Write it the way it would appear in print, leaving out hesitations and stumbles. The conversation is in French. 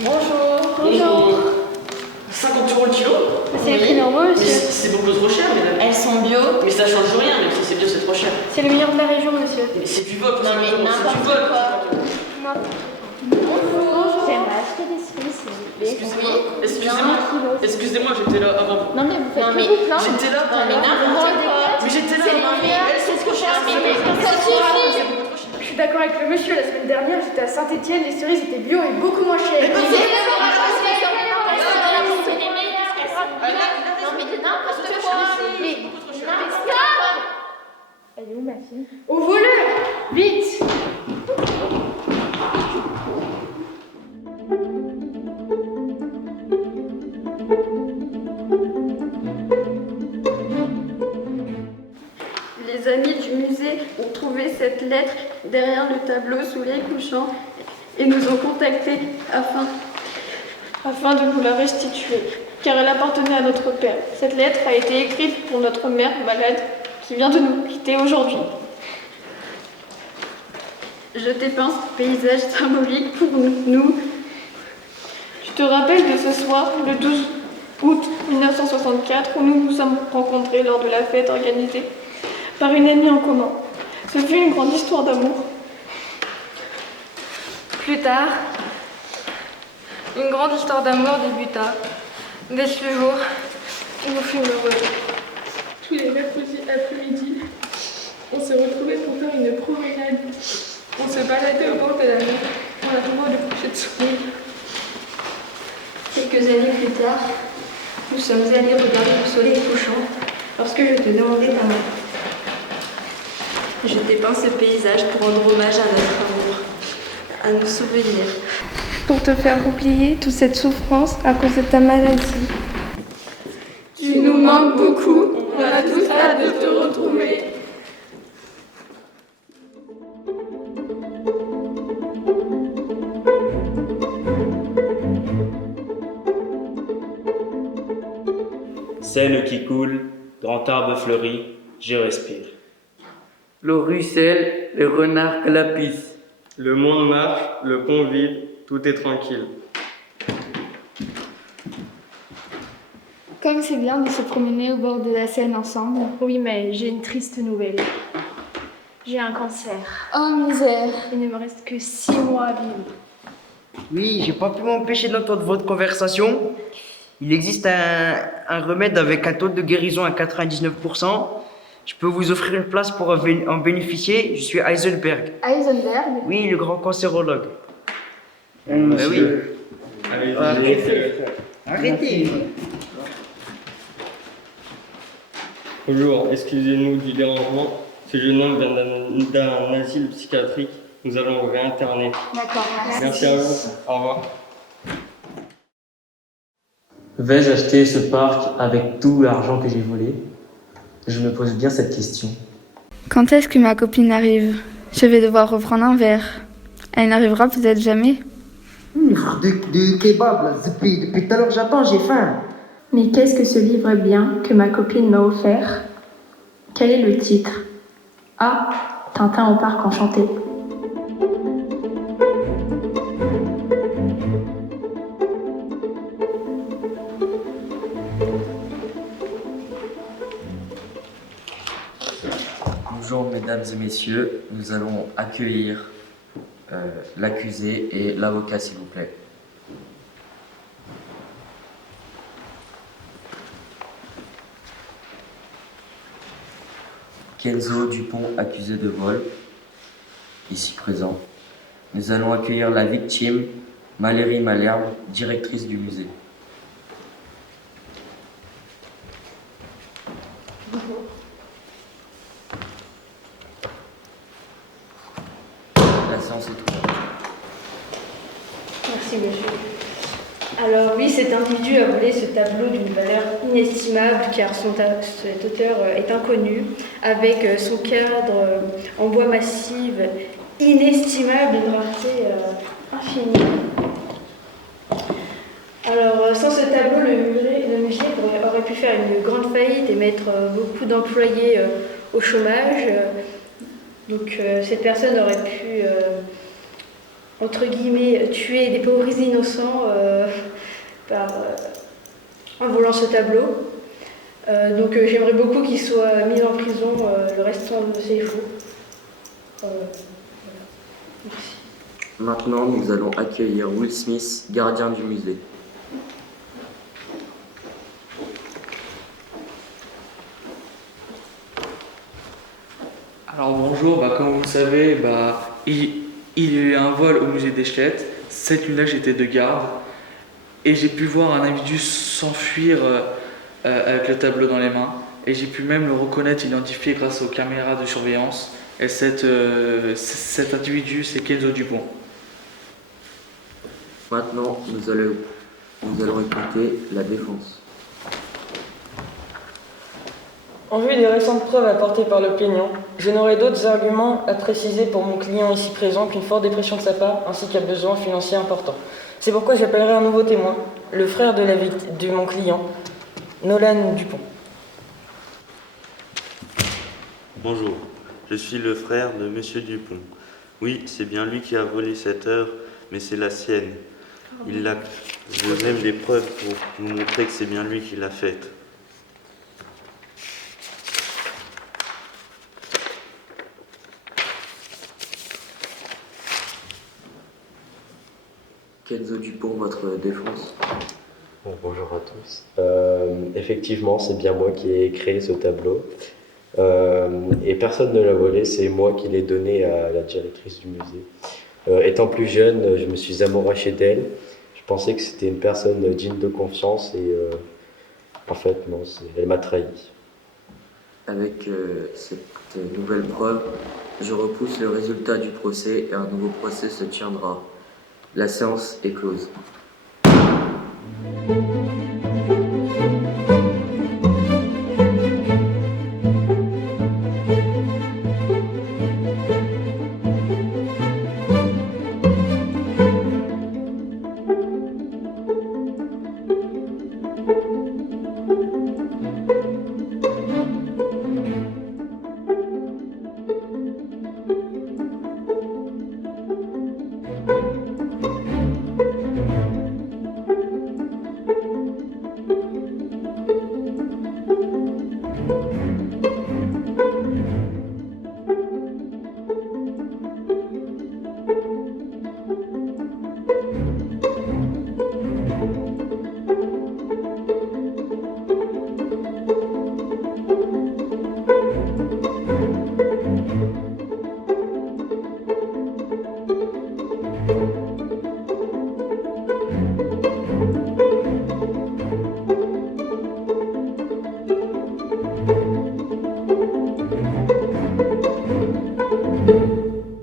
Bonjour. 50 euros le kilo? C'est les prix normaux, Mais monsieur. c'est beaucoup trop cher, mesdames. Elles sont bio. Mais ça change rien, même si c'est bio, c'est trop cher. C'est le meilleur de la région, monsieur. Mais c'est du vol, Non, mais c'est du n'importe vol. quoi. Bonjour. J'aimerais acheter des cerises, s'il vous plaît. Excusez-moi, j'étais là avant vous. Non, mais vous faites Non, que mais- vous plaindre. J'étais là. Non, mais n'importe quoi. Mais j'étais là. C'est ce que je Ça suffit. Je suis d'accord avec le monsieur. La semaine dernière, j'étais à Saint-Étienne. Les cerises étaient bio et beaucoup moins chères. Non, mais de n'importe quoi. Mais n'importe quoi. Elle est où, ma fille? Au voleur! Vite! Les amis du musée ont trouvé cette lettre derrière le tableau sous les couchants et nous ont contactés afin de nous la restituer, car elle appartenait à notre père. Cette lettre a été écrite pour notre mère malade qui vient de nous quitter aujourd'hui. Je dépeins ce paysage symbolique pour nous. Tu te rappelles de ce soir, le 12 août 1964, où nous nous sommes rencontrés lors de la fête organisée par une amie en commun. Ce fut une grande histoire d'amour. Plus tard, une grande histoire d'amour débuta. Dès ce jour, nous fûmes heureux. Tous les mercredis après-midi, on se retrouvait pour faire une promenade. On se baladait au bord de la mer en attendant le coucher de soleil. Quelques années plus tard, nous sommes allés regarder le soleil couchant lorsque je te demandais ta main. Je dépeins ce paysage pour rendre hommage à notre amour, à nos souvenirs. Pour te faire oublier toute cette souffrance à cause de ta maladie. Tu nous manques beaucoup, on a tous hâte de te retrouver. Seine qui coule, grand arbre fleuri, je respire. L'eau ruisselle, le renard clapisse. Le monde marche, le pont vide, tout est tranquille. Comme c'est bien de se promener au bord de la Seine ensemble. Oui, mais j'ai une triste nouvelle. J'ai un cancer. Oh misère. Il ne me reste que 6 mois à vivre. Oui, j'ai pas pu m'empêcher d'entendre votre conversation. Il existe un remède avec un taux de guérison à 99%. Je peux vous offrir une place pour en bénéficier. Je suis Heisenberg. Heisenberg? Oui, le grand cancérologue. Oui. Allez, Arrêtez. Bonjour, excusez-nous du dérangement. Ce jeune homme vient d'un asile psychiatrique. Nous allons le réinterner. D'accord, Merci à vous. Au revoir. Vais-je acheter ce parc avec tout l'argent que j'ai volé? Je me pose bien cette question. Quand est-ce que ma copine arrive? Je vais devoir reprendre un verre. Elle n'arrivera peut-être jamais. De kebab, là. Depuis tout à l'heure, j'attends, j'ai faim. Mais qu'est-ce que ce livre bien que ma copine m'a offert? Quel est le titre? Ah, Tintin au parc enchanté. Bonjour mesdames et messieurs, nous allons accueillir l'accusé et l'avocat s'il vous plaît. Kenzo Dupont, accusé de vol, ici présent. Nous allons accueillir la victime, Valérie Malherbe, directrice du musée. La séance est ouverte. Merci, monsieur. Alors oui, cet individu a volé ce tableau d'une valeur inestimable car cet auteur est inconnu, avec son cadre en bois massif inestimable d'une rareté infinie. Alors sans ce tableau, le musée aurait pu faire une grande faillite et mettre beaucoup d'employés au chômage. Donc cette personne aurait pu entre guillemets, tué et dépauvrisé innocents en volant ce tableau. Donc j'aimerais beaucoup qu'il soit mis en prison le restant de ses jours. Merci. Maintenant, nous allons accueillir Will Smith, gardien du musée. Alors bonjour, comme vous le savez, il y a eu un vol au musée d'Eschlet. Cette nuit-là, j'étais de garde et j'ai pu voir un individu s'enfuir avec le tableau dans les mains. Et j'ai pu même le reconnaître, identifier grâce aux caméras de surveillance. Et cet individu, c'est Kenzo Dupont. Maintenant, nous allons écouter la défense. En vue des récentes preuves apportées par le plaignant, je n'aurai d'autres arguments à préciser pour mon client ici présent qu'une forte dépression de sa part ainsi qu'un besoin financier important. C'est pourquoi j'appellerai un nouveau témoin, le frère de mon client, Nolan Dupont. Bonjour, je suis le frère de Monsieur Dupont. Oui, c'est bien lui qui a volé cette œuvre, mais c'est la sienne. J'ai même des preuves pour vous montrer que c'est bien lui qui l'a faite. Kenzo Dupont, votre défense. Bonjour à tous. Effectivement, c'est bien moi qui ai créé ce tableau. Et personne ne l'a volé, c'est moi qui l'ai donné à la directrice du musée. Étant plus jeune, je me suis amouraché d'elle. Je pensais que c'était une personne digne de confiance et en fait, non, elle m'a trahi. Avec cette nouvelle preuve, je repousse le résultat du procès et un nouveau procès se tiendra. La séance est close.